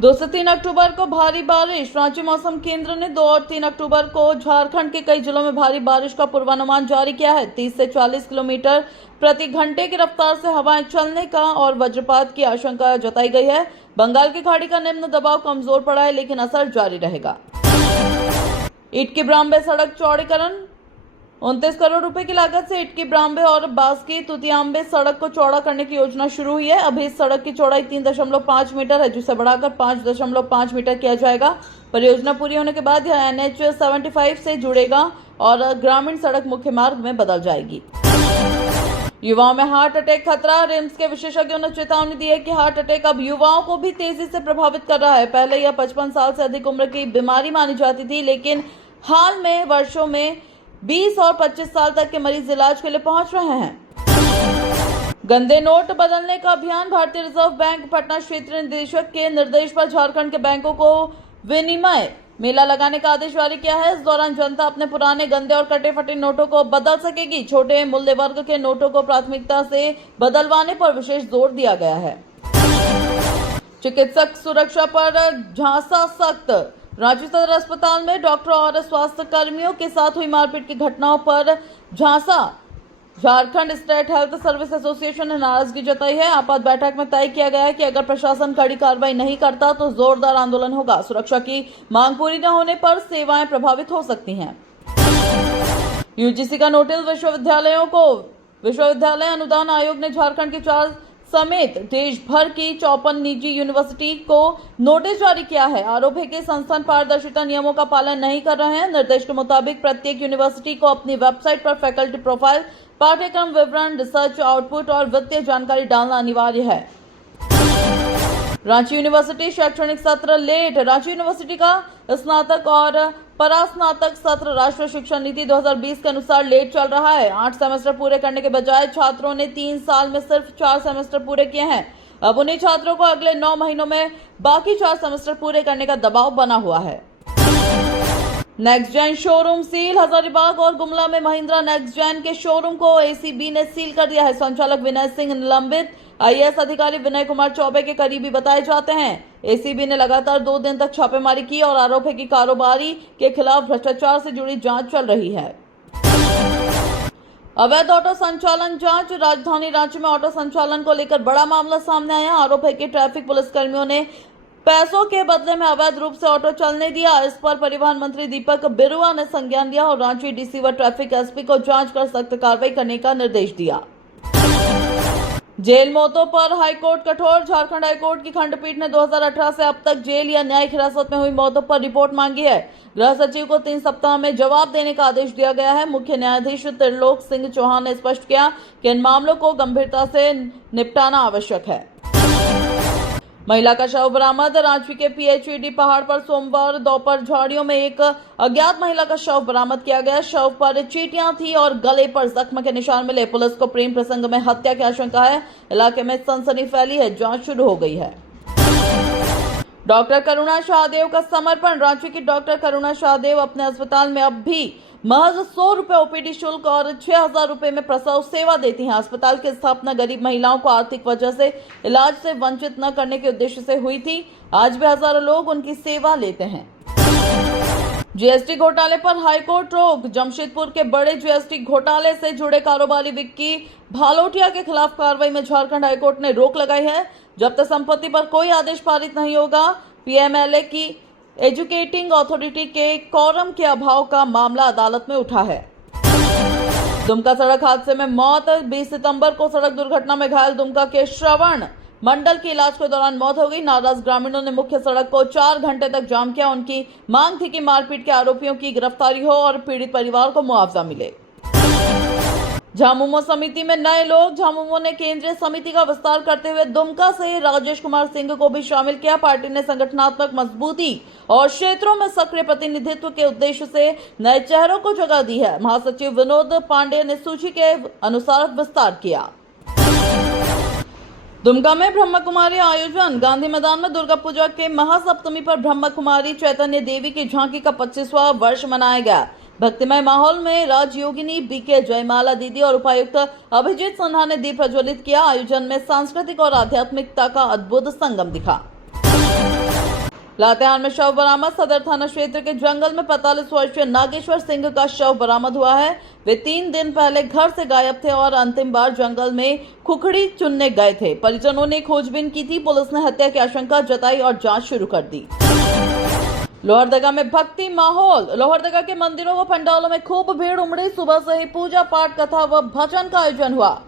2 से 3 अक्टूबर को भारी बारिश। रांची मौसम केंद्र ने 2 और 3 अक्टूबर को झारखंड के कई जिलों में भारी बारिश का पूर्वानुमान जारी किया है। 30 से 40 किलोमीटर प्रति घंटे की रफ्तार से हवाएं चलने का और वज्रपात की आशंका जताई गई है। बंगाल की खाड़ी का निम्न दबाव कमजोर पड़ा है, लेकिन असर जारी रहेगा। इटकी ब्राम्बे सड़क चौड़ीकरण। 29 करोड़ रुपए की लागत से इटकी ब्राम्बे और बास्की तुतियांबे सड़क को चौड़ा करने की योजना शुरू हुई है। अभी इस सड़क की चौड़ाई 3.5 मीटर है, जिसे बढ़ाकर 5.5 मीटर किया जाएगा। परियोजना पूरी होने के बाद यह NH 75 से जुड़ेगा और ग्रामीण सड़क मुख्य मार्ग में बदल जाएगी। युवाओं में हार्ट अटैक खतरा। रिम्स के विशेषज्ञों ने चेतावनी दी है कि हार्ट अटैक अब युवाओं को भी तेजी से प्रभावित कर रहा है। पहले यह 55 साल से अधिक उम्र की बीमारी मानी जाती थी, लेकिन हाल में वर्षों में 20 और 25 साल तक के मरीज इलाज के लिए पहुंच रहे हैं। गंदे नोट बदलने का अभियान। भारतीय रिजर्व बैंक पटना क्षेत्रीय निदेशक के निर्देश पर झारखंड के बैंकों को विनिमय मेला लगाने का आदेश जारी किया है। इस दौरान जनता अपने पुराने गंदे और कटे फटे नोटों को बदल सकेगी। छोटे मूल्य वर्ग के नोटों को प्राथमिकता से बदलवाने पर विशेष जोर दिया गया है। चिकित्सक सुरक्षा पर झांसा सख्त। रांची सदर अस्पताल में डॉक्टरों और स्वास्थ्य कर्मियों के साथ हुई मारपीट की घटनाओं पर Jharkhand state health service association ने नाराजगी जताई है। आपात बैठक में तय किया गया है कि अगर प्रशासन कड़ी कार्रवाई नहीं करता तो जोरदार आंदोलन होगा। सुरक्षा की मांग पूरी न होने पर सेवाएं प्रभावित हो सकती हैं। यूजीसी का नोटिस विश्वविद्यालयों को। विश्वविद्यालय अनुदान आयोग ने झारखंड की 4 समेत देश भर की 54 निजी यूनिवर्सिटी को नोटिस जारी किया है। आरोप है कि संस्थान पारदर्शिता नियमों का पालन नहीं कर रहे हैं। निर्देश के मुताबिक प्रत्येक यूनिवर्सिटी को अपनी वेबसाइट पर फैकल्टी प्रोफाइल, पाठ्यक्रम विवरण, रिसर्च आउटपुट और वित्तीय जानकारी डालना अनिवार्य है। रांची यूनिवर्सिटी शैक्षणिक सत्र लेट। रांची यूनिवर्सिटी का स्नातक और परास्नातक सत्र राष्ट्रीय शिक्षा नीति 2020 के अनुसार लेट चल रहा है। 8 सेमेस्टर पूरे करने के बजाय छात्रों ने 3 साल में सिर्फ 4 सेमेस्टर पूरे किए हैं। अब उन्हीं छात्रों को अगले 9 महीनों में बाकी 4 सेमेस्टर पूरे करने का दबाव बना हुआ है। Next gen showroom seal. Hazaribagh और गुमला में महिंद्रा नेक्स्ट जेन के शोरूम को ACB ने सील कर दिया है। संचालक विनय सिंह निलंबित। IAS अधिकारी विनय कुमार चौबे के करीबी बताए जाते हैं। ACB ने लगातार 2 दिन तक छापेमारी की और आरोप है कि कारोबारी के खिलाफ भ्रष्टाचार से जुड़ी जांच चल रही है। अवैध ऑटो संचालन जांच। राजधानी रांची में ऑटो संचालन को लेकर बड़ा मामला सामने आया। आरोप है कि ट्रैफिक पुलिस कर्मियों ने पैसों के बदले में अवैध रूप से ऑटो चलने दिया। इस पर परिवहन मंत्री दीपक बिरुआ ने संज्ञान लिया और रांची DC व ट्रैफिक SP को जांच कर सख्त कार्रवाई करने का निर्देश दिया। जेल मौतों पर हाईकोर्ट कठोर। झारखंड हाईकोर्ट की खंडपीठ ने 2018 से अब तक जेल या न्यायिक हिरासत में हुई मौतों पर रिपोर्ट मांगी है। गृह सचिव को 3 सप्ताह में जवाब देने का आदेश दिया गया है। मुख्य न्यायाधीश त्रिलोक सिंह चौहान ने स्पष्ट किया कि इन मामलों को गंभीरता से निपटाना आवश्यक है। महिला का शव बरामद। रांची के PHED पहाड़ पर सोमवार दोपहर झाड़ियों में एक अज्ञात महिला का शव बरामद किया गया। शव पर चींटियां थी और गले पर जख्म के निशान मिले। पुलिस को प्रेम प्रसंग में हत्या की आशंका है। इलाके में सनसनी फैली है। जांच शुरू हो गई है। डॉक्टर करुणा शाहदेव का समर्पण। रांची की डॉक्टर करुणा शाहदेव अपने अस्पताल में अब भी महज 100 रुपए OPD शुल्क और 6000 रुपए में प्रसव सेवा देती हैं। अस्पताल की स्थापना गरीब महिलाओं को आर्थिक वजह से इलाज से वंचित न करने के उद्देश्य से हुई थी। आज भी हजारों लोग उनकी सेवा लेते हैं। GST घोटाले पर हाईकोर्ट रोक। जमशेदपुर के बड़े GST घोटाले से जुड़े कारोबारी विक्की भालोटिया के खिलाफ कार्रवाई में झारखंड हाईकोर्ट ने रोक लगाई है। जब तक संपत्ति पर कोई आदेश पारित नहीं होगा। PMLA की एजुकेटिंग अथॉरिटी के कोरम के अभाव का मामला अदालत में उठा है। दुमका सड़क हादसे में मौत। 20 सितंबर को सड़क दुर्घटना में घायल दुमका के श्रवण मंडल की इलाज के दौरान मौत हो गई। नाराज ग्रामीणों ने मुख्य सड़क को 4 घंटे तक जाम किया। उनकी मांग थी कि मारपीट के आरोपियों की गिरफ्तारी हो और पीड़ित परिवार को मुआवजा मिले। झामुमो समिति में नए लोग। झामुमो ने केंद्रीय समिति का विस्तार करते हुए दुमका से राजेश कुमार सिंह को भी शामिल किया। पार्टी ने संगठनात्मक मजबूती और क्षेत्रों में सक्रिय प्रतिनिधित्व के उद्देश्य से नए चेहरों को जगह दी है। महासचिव विनोद पांडे ने सूची के अनुसार विस्तार किया। दुमका में ब्रह्म कुमारी आयोजन। गांधी मैदान में दुर्गा पूजा के महासप्तमी पर ब्रह्म कुमारी चैतन्य देवी की झांकी का 25वां वर्ष मनाया गया। भक्तिमय माहौल में राजयोगिनी BK जयमाला दीदी और उपायुक्त अभिजीत सिन्हा ने दीप प्रज्वलित किया। आयोजन में सांस्कृतिक और आध्यात्मिकता का अद्भुत संगम दिखा। लातेहार में शव बरामद। सदर थाना क्षेत्र के जंगल में 45 वर्षीय नागेश्वर सिंह का शव बरामद हुआ है। वे 3 दिन पहले घर से गायब थे और अंतिम बार जंगल में खुखड़ी चुनने गए थे। परिजनों ने खोजबीन की थी। पुलिस ने हत्या की आशंका जताई और जांच शुरू कर दी। लोहरदगा में भक्ति माहौल। लोहरदगा के मंदिरों व पंडालों में खूब भीड़ उमड़ी। सुबह से ही पूजा पाठ, कथा व भजन का आयोजन हुआ।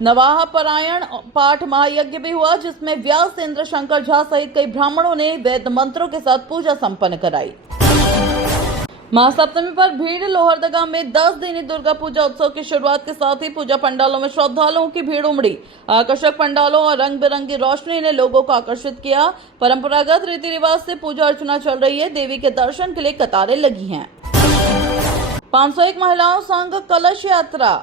नवाह परायण पाठ महायज्ञ भी हुआ, जिसमें व्यास इंद्र शंकर झा सहित कई ब्राह्मणों ने वेद मंत्रों के साथ पूजा संपन्न कराई। महासप्तमी पर भीड़। लोहरदगा में 10 दिनी दुर्गा पूजा उत्सव की शुरुआत के साथ ही पूजा पंडालों में श्रद्धालुओं की भीड़ उमड़ी। आकर्षक पंडालों और रंग बिरंगी रोशनी ने लोगों को आकर्षित किया। परंपरागत रीति रिवाज से पूजा अर्चना चल रही है। देवी के दर्शन के लिए कतारें लगी हैं। 501 महिलाओं संघ कलश यात्रा।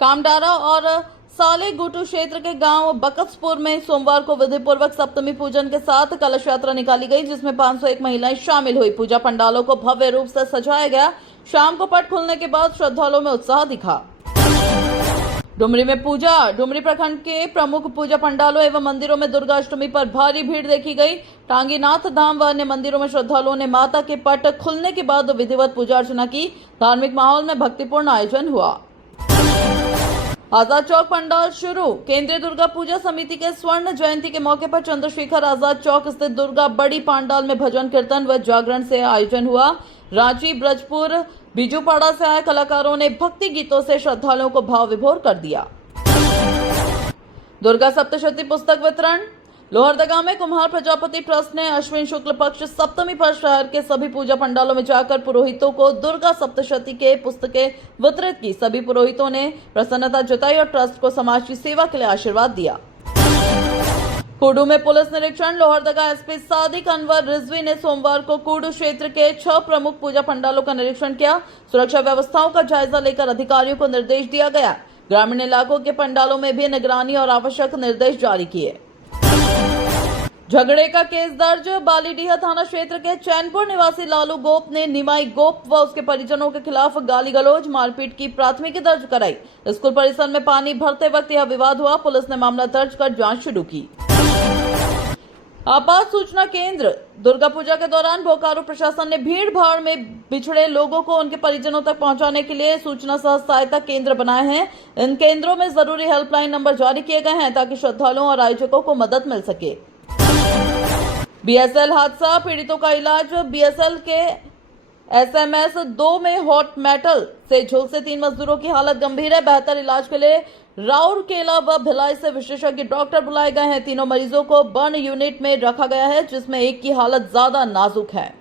कामडारा और साले गुटू क्षेत्र के गांव बकसपुर में सोमवार को विधिपूर्वक सप्तमी पूजन के साथ कलश यात्रा निकाली गई, जिसमें 501 महिलाएं शामिल हुई। पूजा पंडालों को भव्य रूप से सजाया गया। शाम को पट खुलने के बाद श्रद्धालुओं में उत्साह दिखा। डुमरी में पूजा। डुमरी प्रखंड के प्रमुख पूजा पंडालों एवं मंदिरों में दुर्गा अष्टमी पर भारी भीड़ देखी गई। टांगीनाथ धाम व अन्य मंदिरों में श्रद्धालुओं ने माता के पट खुलने के बाद विधिवत पूजा अर्चना की। धार्मिक माहौल में भक्तिपूर्ण आयोजन हुआ। आजाद चौक पंडाल शुरू। केंद्रीय दुर्गा पूजा समिति के स्वर्ण जयंती के मौके पर चंद्रशेखर आजाद चौक स्थित दुर्गा बड़ी पंडाल में भजन कीर्तन व जागरण से आयोजन हुआ। रांची, ब्रजपुर, बीजूपाड़ा से आए कलाकारों ने भक्ति गीतों से श्रद्धालुओं को भाव विभोर कर दिया। दुर्गा सप्तशती पुस्तक वितरण। लोहरदगा में कुम्हार प्रजापति ट्रस्ट ने अश्विन शुक्ल पक्ष सप्तमी पर शहर के सभी पूजा पंडालों में जाकर पुरोहितों को दुर्गा सप्तशती के पुस्तकें वितरित की। सभी पुरोहितों ने प्रसन्नता जताई और ट्रस्ट को समाज की सेवा के लिए आशीर्वाद दिया। कुडू में पुलिस निरीक्षण। लोहरदगा एसपी सादिक अनवर रिजवी ने सोमवार को कुडू क्षेत्र के 6 प्रमुख पूजा पंडालों का निरीक्षण किया। सुरक्षा व्यवस्थाओं का जायजा लेकर अधिकारियों को निर्देश दिया गया। ग्रामीण इलाकों के पंडालों में भी निगरानी और आवश्यक निर्देश जारी किए। झगड़े का केस दर्ज। बालीडीहा थाना क्षेत्र के चैनपुर निवासी लालू गोप ने निमाई गोप व उसके परिजनों के खिलाफ गाली गलौज, मारपीट की प्राथमिकी दर्ज कराई। स्कूल परिसर में पानी भरते वक्त यह विवाद हुआ। पुलिस ने मामला दर्ज कर जांच शुरू की। आपात सूचना केंद्र। दुर्गा पूजा के दौरान बोकारो प्रशासन ने भीड़ भाड़ में बिछड़े लोगों को उनके परिजनों तक पहुंचाने के लिए सूचना सह सहायता केंद्र बनाए हैं। इन केंद्रों में जरूरी हेल्पलाइन नंबर जारी किए गए हैं ताकि श्रद्धालुओं और आयोजकों को मदद मिल सके। बीएसएल हादसा। पीड़ितों का इलाज। बीएसएल के एसएमएस 2 में हॉट मेटल से झुलसे 3 मजदूरों की हालत गंभीर है। बेहतर इलाज के लिए राउरकेला व भिलाई से विशेषज्ञ डॉक्टर बुलाए गए हैं। तीनों मरीजों को बर्न यूनिट में रखा गया है, जिसमें एक की हालत ज्यादा नाजुक है।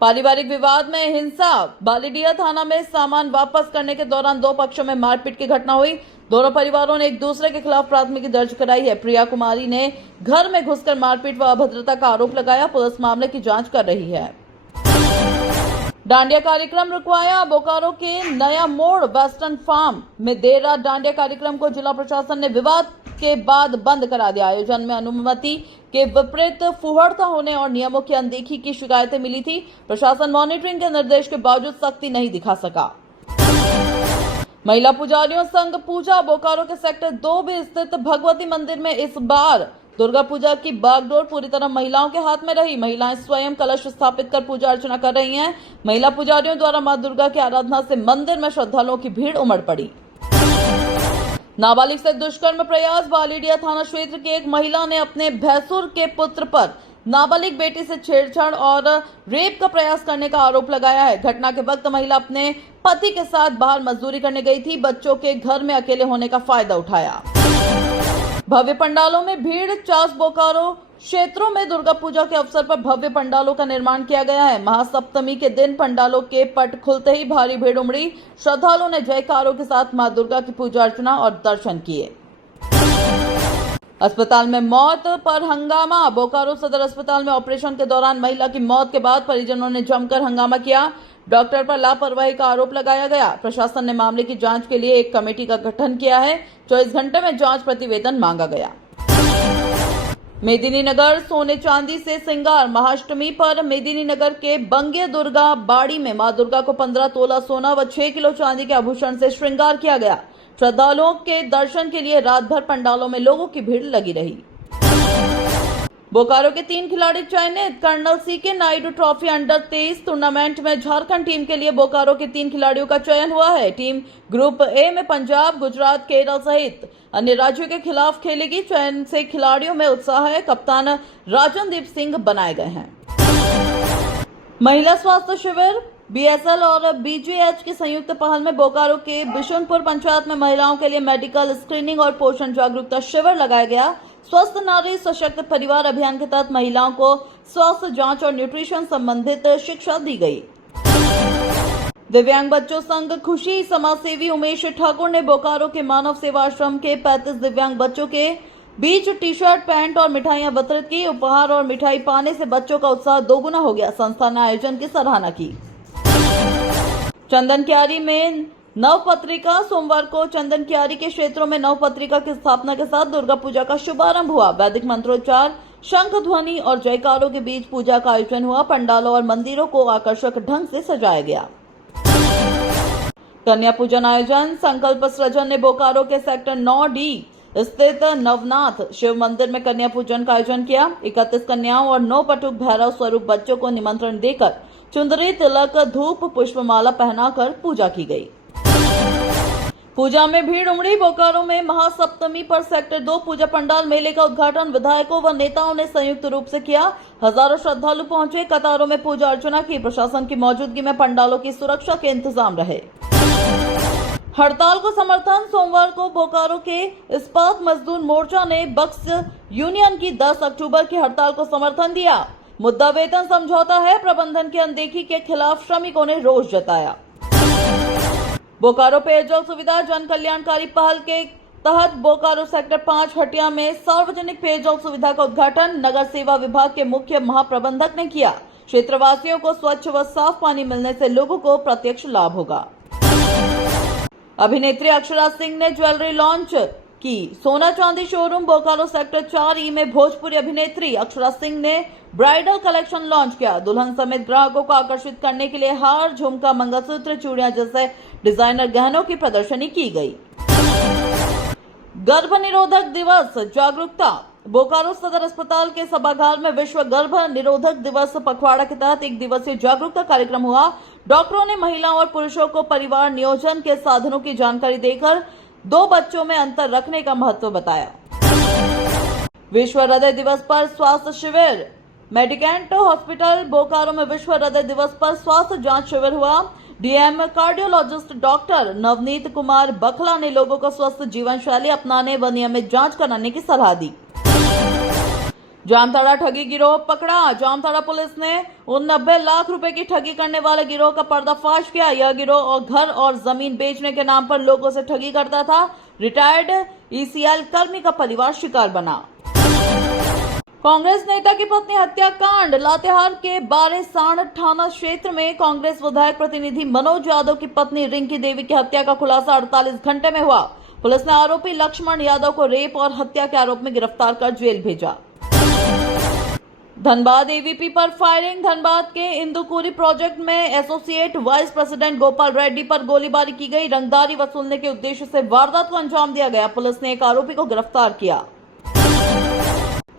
पारिवारिक विवाद में हिंसा। बालीडीहा थाना में सामान वापस करने के दौरान 2 पक्षों में मारपीट की घटना हुई। दोनों परिवारों ने एक दूसरे के खिलाफ प्राथमिकी दर्ज कराई है। प्रिया कुमारी ने घर में घुसकर मारपीट व अभद्रता का आरोप लगाया। पुलिस मामले की जांच कर रही है। डांडिया कार्यक्रम रुकवाया। बोकारो के नया मोड़ वेस्टर्न फार्म में देर रात डांडिया कार्यक्रम को जिला प्रशासन ने विवाद के बाद बंद करा दिया। आयोजन में अनुमति के विपरीत फुहड़ता होने और नियमों की अनदेखी की शिकायतें मिली थी। प्रशासन मॉनिटरिंग के निर्देश के बावजूद सख्ती नहीं दिखा सका। महिला पुजारियों संघ पूजा। बोकारो के सेक्टर 2 में स्थित भगवती मंदिर में इस बार दुर्गा पूजा की बागडोर पूरी तरह महिलाओं के हाथ में रही। महिलाएं स्वयं कलश स्थापित कर पूजा अर्चना कर रही हैं। महिला पुजारियों द्वारा मां दुर्गा की आराधना से मंदिर में श्रद्धालुओं की भीड़ उमड़ पड़ी। नाबालिग से दुष्कर्म प्रयास। बालीडीहा थाना क्षेत्र की एक महिला ने अपने भैंसुर के पुत्र पर नाबालिग बेटी से छेड़छाड़ और रेप का प्रयास करने का आरोप लगाया है। घटना के वक्त महिला अपने पति के साथ बाहर मजदूरी करने गई थी। बच्चों के घर में अकेले होने का फायदा उठाया। भव्य पंडालों में भीड़। चास बोकारो क्षेत्रों में दुर्गा पूजा के अवसर पर भव्य पंडालों का निर्माण किया गया है। महासप्तमी के दिन पंडालों के पट खुलते ही भारी भीड़ उमड़ी। श्रद्धालुओं ने जयकारों के साथ मां दुर्गा की पूजा अर्चना और दर्शन किए। अस्पताल में मौत पर हंगामा। बोकारो सदर अस्पताल में ऑपरेशन के दौरान महिला की मौत के बाद परिजनों ने जमकर हंगामा किया। डॉक्टर पर लापरवाही का आरोप लगाया गया। प्रशासन ने मामले की जांच के लिए एक कमेटी का गठन किया है। 24 घंटे में जांच प्रतिवेदन मांगा गया। मेदिनीनगर सोने चांदी से श्रृंगार। महाअष्टमी पर मेदिनीनगर के बंगे दुर्गा बाड़ी में मां दुर्गा को 15 तोला सोना व 6 किलो चांदी के आभूषण से श्रृंगार किया गया। श्रद्धालुओं के दर्शन के लिए रात भर पंडालों में लोगों की भीड़ लगी रही। बोकारो के 3 खिलाड़ी चयनित। Colonel C K Naidu trophy under 23 tournament में झारखंड टीम के लिए बोकारो के 3 खिलाड़ियों का चयन हुआ है। टीम ग्रुप ए में पंजाब, गुजरात, केरल सहित अन्य राज्यों के खिलाफ खेलेगी। चयन से खिलाड़ियों में उत्साह है। कप्तान राजनदीप सिंह बनाए गए हैं। महिला स्वास्थ्य शिविर बीएसएल और बीजीएच की संयुक्त पहल में बोकारो के बिशनपुर पंचायत में महिलाओं के लिए मेडिकल स्क्रीनिंग और पोषण जागरूकता शिविर लगाया गया। स्वस्थ नारी सशक्त परिवार अभियान के तहत महिलाओं को स्वास्थ्य जांच और न्यूट्रिशन संबंधित शिक्षा दी गई। दिव्यांग बच्चों संघ खुशी समाजसेवी उमेश ठाकुर ने बोकारो के मानव सेवा आश्रम के 35 दिव्यांग बच्चों के बीच टी शर्ट, पैंट और मिठाइयां वितरित की। उपहार और मिठाई पाने से बच्चों का उत्साह दोगुना हो गया। संस्था ने आयोजन की सराहना की। चंदन क्यारी में नव पत्रिका। सोमवार को चंदन क्यारी के क्षेत्रों में नव पत्रिका की स्थापना के साथ दुर्गा पूजा का शुभारंभ हुआ। वैदिक मंत्रोच्चार, शंख ध्वनि और जयकारों के बीच पूजा का आयोजन हुआ। पंडालों और मंदिरों को आकर्षक ढंग से सजाया गया। कन्या पूजन आयोजन। संकल्प सृजन ने बोकारो के सेक्टर 9D स्थित नवनाथ शिव मंदिर में कन्या पूजन का आयोजन किया। 31 कन्याओं और 9 पटुक भैरव स्वरूप बच्चों को निमंत्रण देकर चुंदरी, तिलक, धूप, पुष्पमाला पहनाकर पूजा की गई। पूजा में भीड़ उमड़ी। बोकारो में महासप्तमी पर सेक्टर 2 पूजा पंडाल मेले का उद्घाटन विधायकों व नेताओं ने संयुक्त रूप से किया। हजारों श्रद्धालु पहुंचे। कतारों में पूजा अर्चना की। प्रशासन की मौजूदगी में पंडालों की सुरक्षा के इंतजाम रहे। हड़ताल को समर्थन। सोमवार को बोकारो के इस्पात मजदूर मोर्चा ने बक्स यूनियन की 10 अक्टूबर की हड़ताल को समर्थन दिया। मुद्दा वेतन समझौता है। प्रबंधन की अनदेखी के खिलाफ श्रमिकों ने रोष जताया। बोकारो पेयजल सुविधा जन कल्याणकारी पहल के तहत बोकारो सेक्टर 5 हटिया में सार्वजनिक पेयजल सुविधा का उद्घाटन नगर सेवा विभाग के मुख्य महाप्रबंधक ने किया। क्षेत्रवासियों को स्वच्छ व साफ पानी मिलने से लोगों को प्रत्यक्ष लाभ होगा। अभिनेत्री अक्षरा सिंह ने ज्वेलरी लॉन्च की। सोना चांदी शोरूम बोकारो सेक्टर 4E में भोजपुरी अभिनेत्री अक्षरा सिंह ने ब्राइडल कलेक्शन लॉन्च किया। दुल्हन समेत ग्राहकों को आकर्षित करने के लिए हार, झुमका, मंगलसूत्र, चूड़ियां जैसे डिजाइनर गहनों की प्रदर्शनी की गई। गर्भ निरोधक दिवस जागरूकता। बोकारो सदर अस्पताल के सभागार में विश्व गर्भ निरोधक दिवस पखवाड़ा के तहत 1 दिवसीय जागरूकता कार्यक्रम हुआ। डॉक्टरों ने महिलाओं और पुरुषों को परिवार नियोजन के साधनों की जानकारी देकर 2 बच्चों में अंतर रखने का महत्व बताया। विश्व हृदय दिवस पर स्वास्थ्य शिविर। मेडिकेंट हॉस्पिटल बोकारो में विश्व हृदय दिवस पर स्वास्थ्य जांच शिविर हुआ। DM cardiologist doctor Navneet Kumar Bakhla ने लोगों को स्वस्थ जीवन शैली अपनाने व नियमित जांच कराने की सलाह दी। जामताड़ा ठगी गिरोह पकड़ा। जामताड़ा पुलिस ने 90 लाख रुपए की ठगी करने वाले गिरोह का पर्दाफाश किया। यह गिरोह घर और जमीन बेचने के नाम पर लोगों से ठगी करता था। रिटायर्ड ईसीएल कर्मी का परिवार शिकार बना। कांग्रेस नेता की पत्नी हत्याकांड। लातेहार के बारेसाण थाना क्षेत्र में कांग्रेस विधायक प्रतिनिधि मनोज यादव की पत्नी रिंकी देवी की हत्या का खुलासा 48 घंटे में हुआ। पुलिस ने आरोपी लक्ष्मण यादव को रेप और हत्या के आरोप में गिरफ्तार कर जेल भेजा। धनबाद एवीपी पर फायरिंग। धनबाद के इंदुकुरी प्रोजेक्ट में associate vice president Gopal Reddy पर गोलीबारी की गई। रंगदारी वसूलने के उद्देश्य से वारदात को अंजाम दिया गया। पुलिस ने एक आरोपी को गिरफ्तार किया।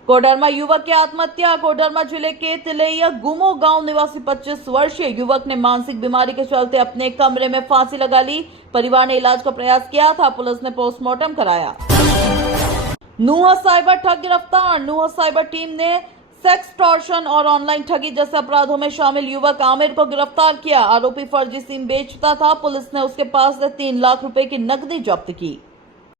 कोडरमा युवक की आत्महत्या। कोडरमा जिले के तिलैया गुमो गांव निवासी 25 वर्षीय युवक ने मानसिक बीमारी के चलते अपने कमरे में फांसी लगा ली। परिवार ने इलाज का प्रयास किया था। पुलिस ने पोस्टमार्टम कराया। नुहा साइबर ठग गिरफ्तार। नुहा साइबर टीम ने सेक्सटॉर्शन और ऑनलाइन ठगी जैसे अपराधों में शामिल युवक आमिर को गिरफ्तार किया। आरोपी फर्जी सिम बेचता था। पुलिस ने उसके पास से 3 लाख रुपए की नकदी जब्त की।